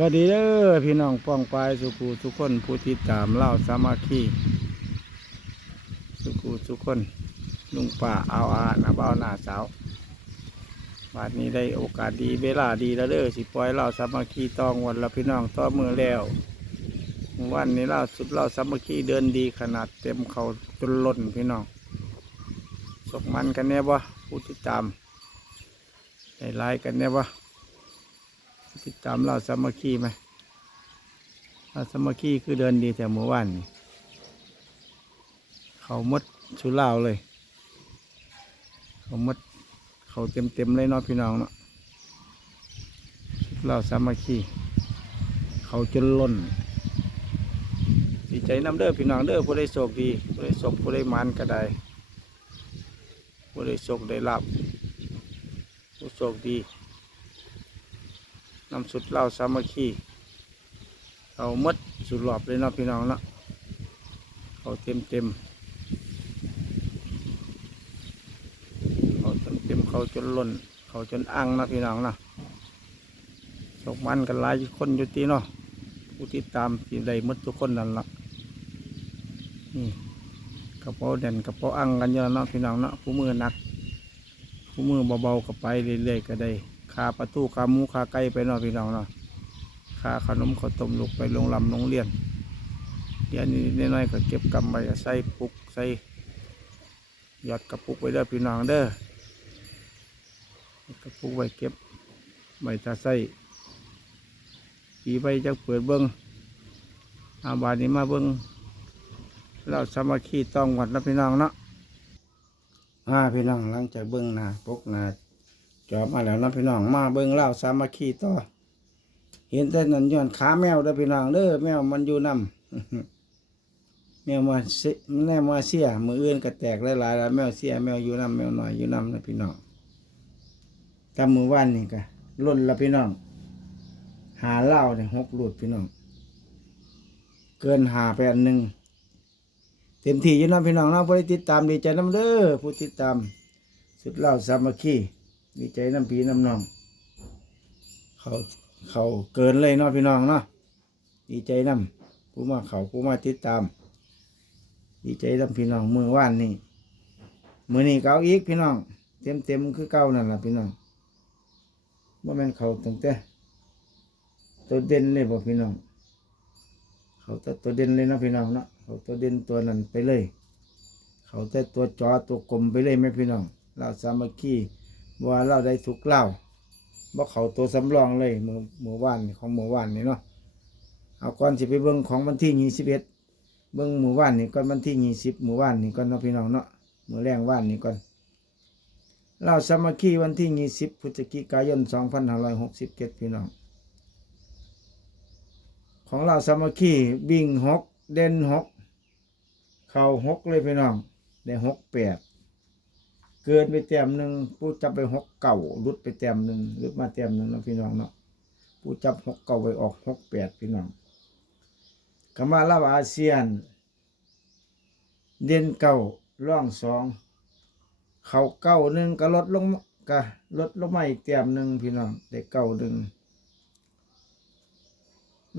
วัสดีเด้อพี่น้องป้องปายสุกูทุกคนผู้ติดตามเล่าสามัคคีสุกูทุกคน ลุงป่าเอาอาหนาเบาหน้าสาวบาดนี้ได้โอกาสดีเวลาดีแล้วเด้อสิปล่อยเล่าสามัคคีตองวันละพี่น้องต่อมือแล้ววันนี้เล่าสุดเล่าสามัคคีเดินดีขนาดเต็มเขาจนล้นพี่น้องสกมันกันแน่บ่ผู้ติดตามได้ไลายกันแน่บ่ ติดตามเราสามัคคีไหมเราสามัคคีคือเดินดีแต่เมื่อวานนี่เขามดชุเล่าเลย เขามดเขาเต็มเต็มๆเลยเนาะพี่น้องเนาะเราสามัคคีเขาจนล้นดีใจน้ำเด้อพี่น้องเด้อผู้ได้โชคดีผู้ได้โชคผู้ได้มันก็ได้ผู้ได้โชคได้ลาบผู้โชคดี น้ำสุดเหล้าสามัคคีเอาหมดสุดหลอบเลยเนาะพี่น้องเนาะเขาเต็มเต็มเขาเต็มเต็มเขาจนล้นเขาจนอ่างนาะพี่น้องนะสกมันกันหลายคนอยู่ตีเนาะผู้ติดตามที่ใดมดทุกคนนั่นละนี่กระเป๋าเด่นกระเป๋าอ่างกันเยอะเนาะพี่น้องเนาะผู้มือหนักผู้มือเบาๆก็ไปเรื่อยๆก็ได้ คาประตูคาหมูคาไก่ไปเนาะพี่น้องเนาะคาขนมข้าวต้มลูกไปโรงลำโรงเรียนเดี๋ยวนี้น้อยๆก็เก็บกำไว้ใส่ปุกใส่หยอดกระปุกไว้เด้อพี่น้องเด้อกระปุกไว้เก็บไว้ถ้าใส่ปีไปจะเปิดเบิ้งอาบานนี้มาเบิ้งเราสามัคคีต้องวัดนะพี่น้องเนาะอ่าพี่น้องหลังจากเบิ้งนาปกนา จอบมาแล้วนะพี่น้องมาเบิ่งเล่าสามัคคีต่อ เห็นแต่นั่นย้อนขาแมวเด้อพี่น้องเด้อแมวมันอยู่นำแมวมาเสแมวมาเสียมืออื่นก็แตกหลายๆแล้วแมวเสียแมวอยู่นำแมวหน้อยอยู่นำนะพี่น้องกำมือว่านนี่ก็ล้นละพี่น้อง หาเหล้าเนี่ยหกหลุดพี่น้อง เกินหาไปอันหนึ่งเต็มที่อยู่นะพี่น้องเนาะผู้ที่ติดตามดีใจน้ำเด้อผู้ติดตาม สุดเหล่าสามัคคี ดีใจน้ำพีน้ำนอง เขาเขาเกินเลยเนาะพี่น้องเนาะดีใจน้ำผู้มาเขาผู้มาติดตาม ดีใจน้ำพี่น้องมือว่านนี่มือนี่เกาอีกพี่น้อง เต็มเต็มคือเก่านั่นแหละพี่น้องว่าแม่นเขาตั้งแต่ตัวเด่นเลยบ่พี่น้อง เขาตัวตัวเด่นเลยเนาะพี่น้องเนาะเขาตัวเด่นตัวนั้นไปเลย เขาแต่ตัวจอตัวกลมไปเลยไหมพี่น้องเราสามัคคี ว่าเราได้ทุกเล่าบ่เขาตัวสำรองเลยเมื่อเมื่อวานของเมื่อวานนี่เนาะเอาก่อนสิไปเบิ่งของวันที่ยี่สิบเอ็ดเบิ่งเมื่อวานนี่ก่อนวันที่ยี่สิบเมื่อวานนี่ก่อนเนาะพี่น้องเนาะเมื่อแรงวานนี่ก่อนเราสามัคคีวันที่ยี่สิบพฤศจิกายนสองพันห้าร้อยหกสิบเจ็ดพี่น้อง ของเราสามัคคีวิ่งหกเด่นหกเข่าหกเลยพี่น้องได้หกแปด เกินไปแต้มหนึ่งผู้จับไปหกเก่าลุดไปแต้มหนึ่งลุดมาแต้มหนึ่งนะพี่น้องเนาะผู้จับหกเก่าไปออกหกแปดพี่น้องกมาลาวอาเซียน เด่นเก่าร่องสองเขาเก้าหนึ่งก็ลดลงก็ลดลงมาอีกแต้มหนึ่งพี่น้องได้เก้าหนึ่ง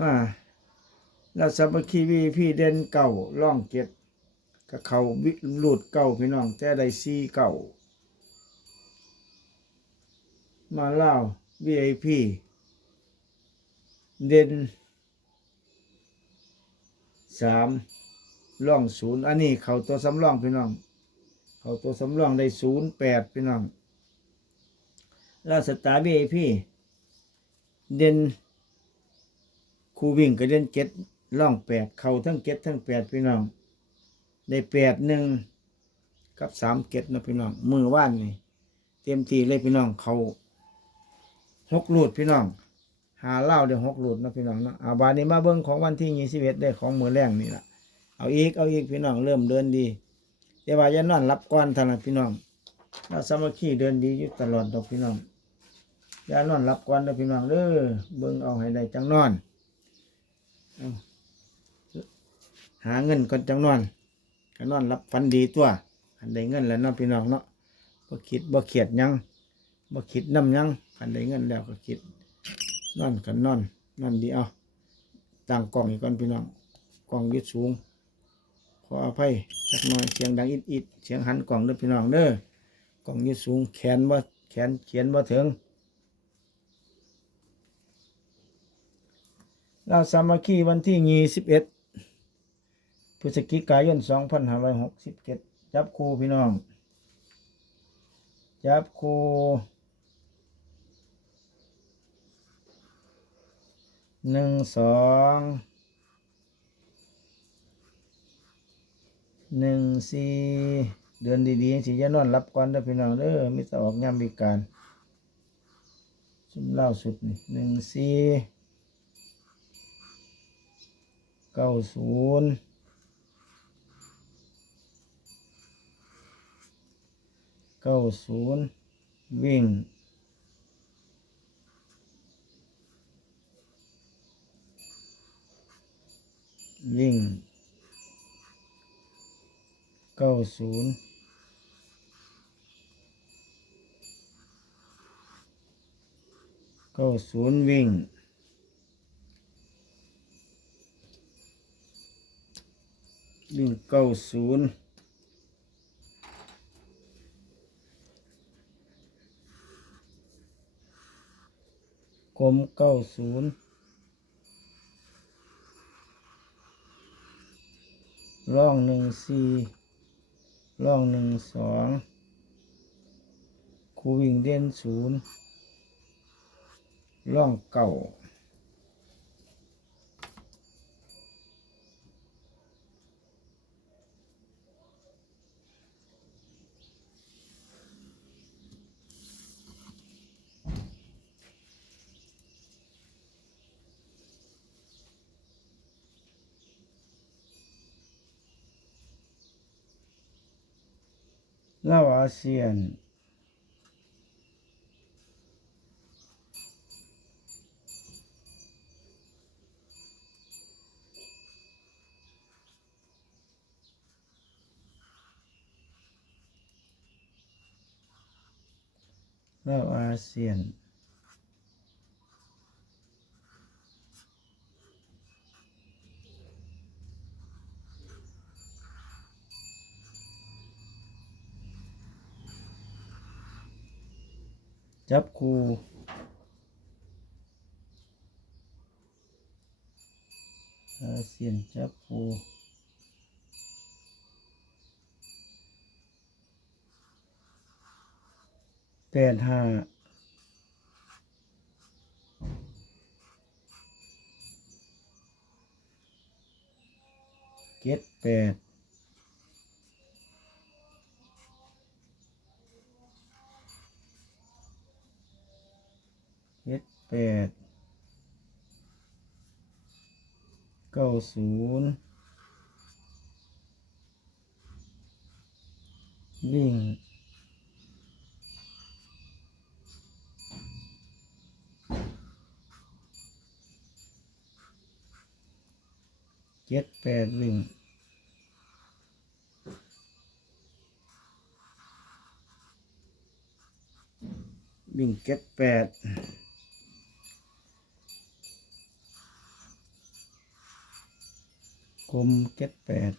มาแล้วสามัคคีวีพี่เด่นเก่าร่องเจ็ด ก็เขาวิหลุดเก่าพี่น้อง แต่ได้ซีเก่า มาเล่า VIP เด่นสามร่องศูนย์อันนี้เขาตัวสำรองพี่น้อง เขาตัวสำรองได้ศูนย์แปดพี่น้องล้วสตาร์ VIP เด่นคูวิ่งก็เด่นเจ็ดร่องแปดเขาทั้งเจ็ดทั้งแปดพี่น้อง ได้แปดหนึ่งกับสามเกตนะพี่น้อง มือว่านนี่เต็มทีเลยพี่น้องเขาหกหลุดพี่น้อง หาเหล้าได้หกหลุดนะพี่น้องนะเอาบานนี้มาเบิ้งของวันที่ยี่สิบเอ็ดได้ของมือแรงนี่แหละเอาอีกเอาอีกพี่น้องเริ่มเดินดีแต่ว่าอย่านอนรับก่อนท่านั้นพี่น้องเราสามัคคีเดินดีอยู่ตลอดดอกพี่น้องอย่านอนรับก่อนนะพี่น้องเด้อเบิ้งเอาให้ได้จังนอนหาเงินก่อนจังนอน ก็นอนรับฟันดีตัวอันใดเงินแล้วเนาะพี่น้องเนาะบ่คิดบ่เขียดยังบ่คิดน้ำยังอันใดเงินแล้วก็คิดนอนกันนอนนั่นดีเอาตั้งกล่องอีกก่อนพี่น้องกล่องยึดสูงขออภัยจักหน่อยเสียงดังอิดอิดเสียงหันกล่องเด้อพี่น้องเด้อกล่องยึดสูงแขนว่าแขนเขียนว่าถึงเราสามัคคีวันที่ยี่สิบเอ็ด พฤศจิกายนสองพันห้าร้อยหกสิบเจ็ดจับครูพี่น้อง จับครูหนึ่งสองหนึ่งสี่เดือนดีๆสิจะนอนรับก่อนเด้อพี่น้องเด้อมิตรออกยามวิการซุมเล่าสุดนี่หนึ่งสี่เก้าศูนย์ เก้าศูนย์วิ่งวิ่งเก้าศูนย์เก้าศูนย์วิ่งวิ่งเก้าศูนย์ มเก้าศูนย์ร่องหนึ่งสี่ร่องหนึ่งสองคูวิ่งเด่นศูนย์ร่องเก่า อาเซียน เราอาเซียน จับคูเซียนจับคูแปดห้าเจ็ดแปด แปดเก้าศูนย์วิ่งเจ็ดแปดวิ่งวิ่งเจ็ดแปด กลมเก็ดแปด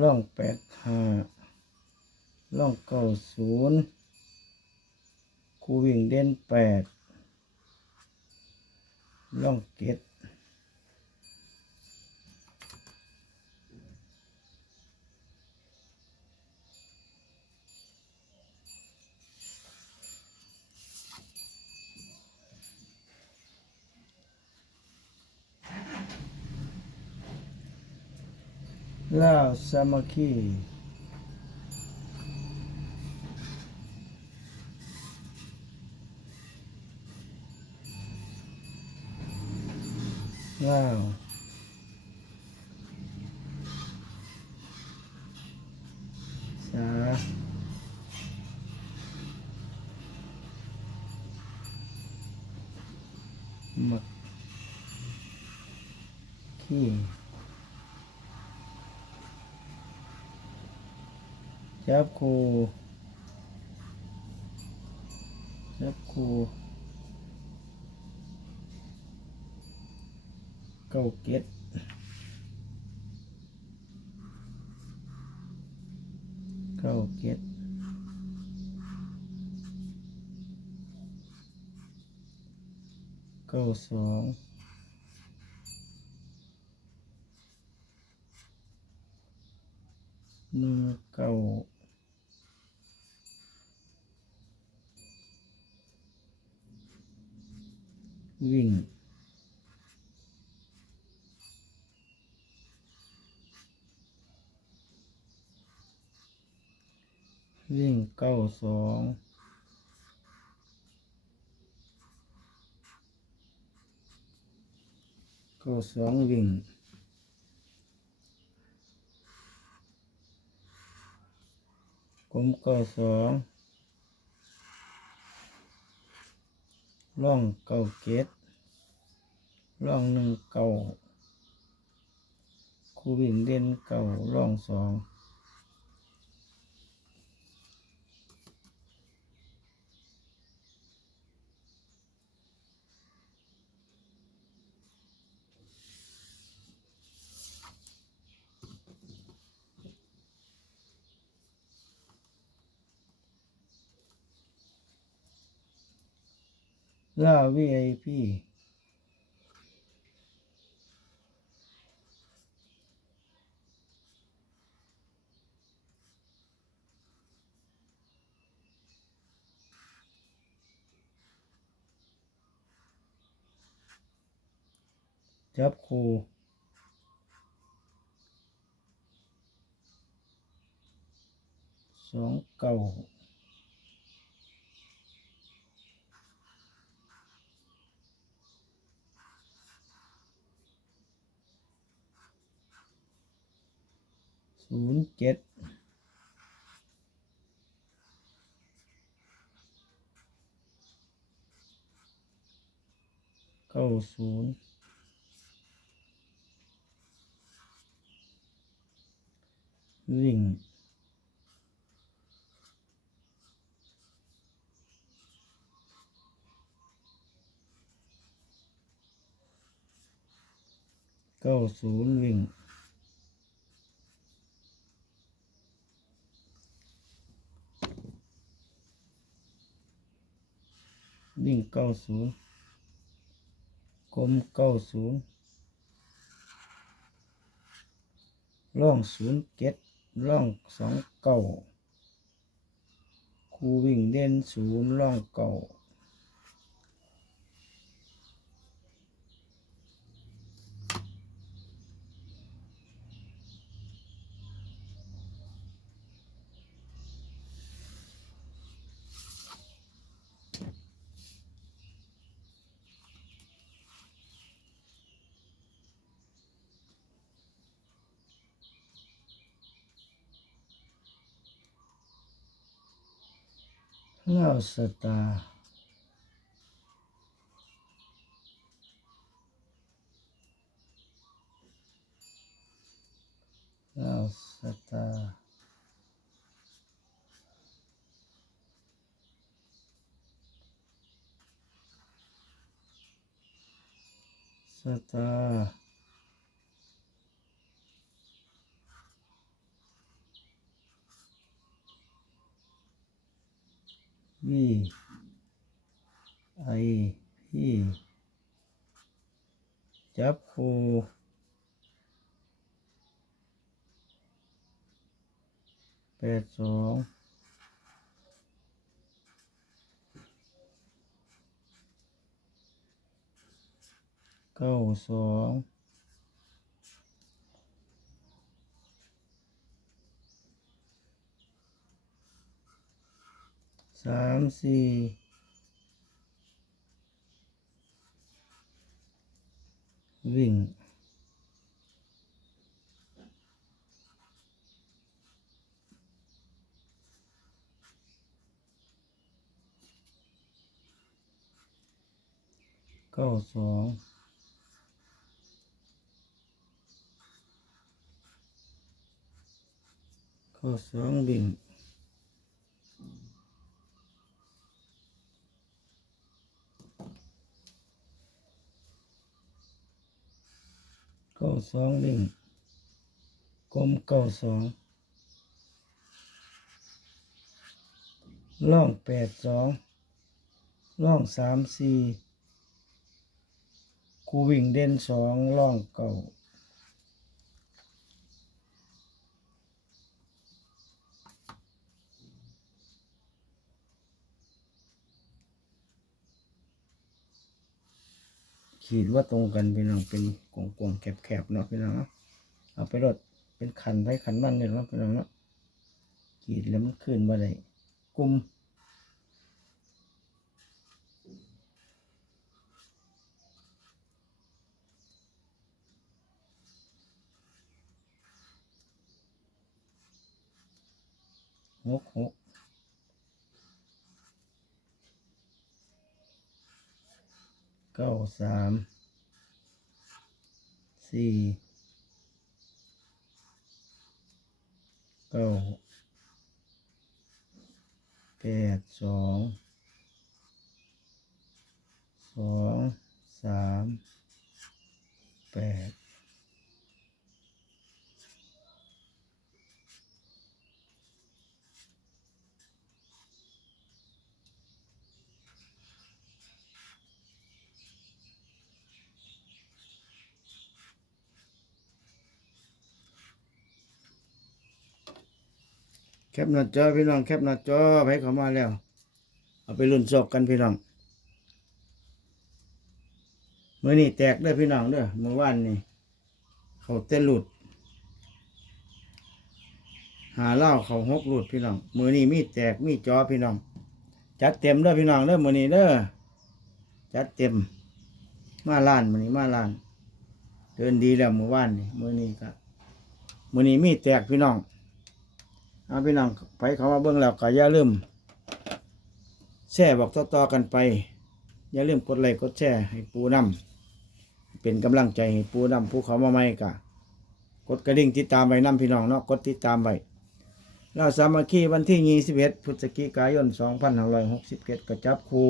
ล่องแปดห้าล่องเก้าศูนย์คูวิ่งเด่นแปดล่องเก็ด แล้วสามัคคีแล้วสามัคคี chép cô chép cô câu kết. Câu kết. Câu xuống เก้าเก็ดเก้าสองหนึ่งเก้าวิ่งวิ่งเก้าสองเก้าสองวิ่ง กลมเก้าสองร่องเก้าเกตร่องหนึ่งเก้าคูวิ่งเด่นเก้าร่องสอง ล่า VIP จับคูสองเก้า ศูนย์เจ็ดเก้าศูนย์วิ่งเก้าศูนย์วิ่ง วิ่งเก้าศูนย์กลมเก้าศูนย์ร่องศูนย์เก็ดร่องสองเก้าคูวิ่งเด่นศูนย์ร่องเก้า เล่าสตาร์ เล่าสตาร์สตาร์วีไอพีจับคูแปดสองเก้าสอง สามสี่วิ่งเก้าสองเก้าสองวิ่ง เก้าสองวิ่งกลมเก้าสองล่องแปดสองล่องสามสี่คูวิ่งเด่นสองล่องเก้า ขีดว่าตรงกันพี่น้องเป็นกลวงๆแคบๆเนาะพี่น้องเนะเอาไปรถเป็นขันไปขันมันเนี่ยเนาะพี่น้องเนาะขีดแล้วมันขึ้นมาได้กลุ่มหกหก ก้าสามสี่เก้าแปดสองสองสามแปด แคปหน้าจอพี่น้องแคปหน้าจอให้เขามาแล้ว เอาไปรุ่นศอกกันพี่น้องเมื่อนี้แตกเด้พี่น้องด้อเมื่อวานนี่เขาเต้นหลุด หาเหล้าเขาหกหลุดพี่น้องมือนี้มีแตกมีจอพี่น้อง จัดเต็มเด้อพี่น้องเด้อมือนี้เด้อจัดเต็ม มาล้านมือนี้มาล้าน เดินดีแล้วเมื่อวานนี่มือนี้ครับมือนี้มีแตกพี่น้อง เอาพี่น้องไปเขามาเบิ่งแล้วก็อย่าลืมแชร์บอกต่อๆกันไป อย่าลืมกดไลค์กดแชร์ให้ปูนำเป็นกำลังใจให้ปูนำผู้เขามาใหม่กะกดกระดิ่งติดตามไว้นำพี่น้องเนาะกดติดตามไว้เราสามัคคีวันที่ 21พฤศจิกายน 2567กระจับคู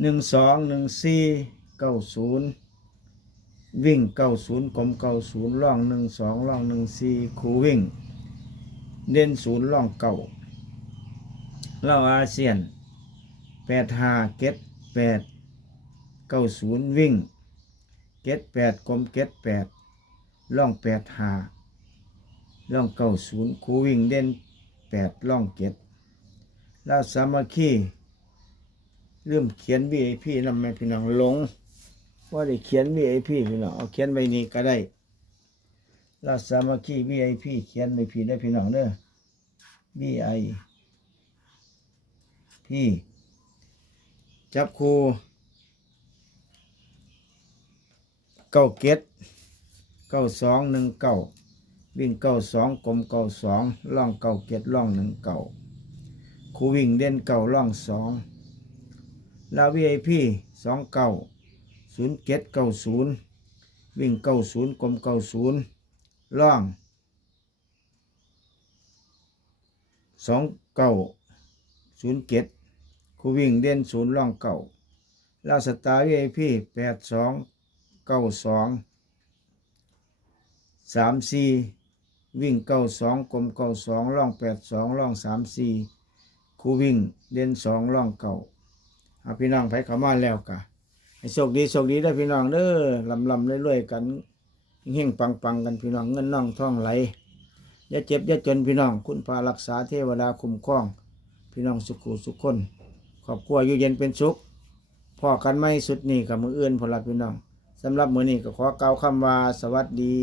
1214 90วิ่ง90กลม90ล่อง12ล่อง14คูวิ่ง เด่นศูนย์ร่องเก่าเล่าอาเซียนแปดหาเก็ดแปดเก้าศูนย์วิ่ง เก็ดแปดกลมเก็ดแปดร่องแปดหาร่องเก้าศูนย์คูวิ่งเด่นแปดร่องเก็ดเล่าสามัคคีเริ่มเขียน VIP นำแม่พี่น้องลง ว่าได้เขียน VIP พี่น้องเอาเขียนใบนี้ก็ได้ ราชสามัคคี VIP เขียนไม่ผิดได้พี่น้องเด้อ BI พี่จับคูเก้าเกตเก้าสองหนึ่งเก้าวิ่งเก้าสองกลมเก้าสองล่องเก้าเกตล่องหนึ่งเก้าคูวิ่งเด่นเก้าล่องสองแล้ว VIP สองเก้าศูนย์เกตเก้าศูนย์วิ่งเก้าศูนย์กลมเก้าศูนย์ ล่องสองเก้าศูนย์เจ็ดคูวิ่งเด่นศูนย์ล่องเก่าลาสตาร์วีไอพีแปดสองเก้าสองสามสี่วิ่งเก้าสองกลมเก้าสองล่องแปดสองล่องสามสี่คูวิ่งเด่นสองล่องเก่าเอาพี่น้องไปเขามาแล้วกะให้โชคดีโชคดีได้พี่น้องเด้อลำลำเรื่อยๆกัน เฮงปังปังกันพี่น้องเงินน่องท่องไหลอย่าเจ็บอย่าจนพี่น้อง คุณพารักษาเทวดาคุ้มครอง พี่น้องสุขุสุขคนครอบครัวอยู่เย็นเป็นสุขพ่อกันไม่สุดนี่กับมืออื่นพลัดพี่น้องสำหรับมือนี้ก็ขอกล่าวคำว่าสวัสดี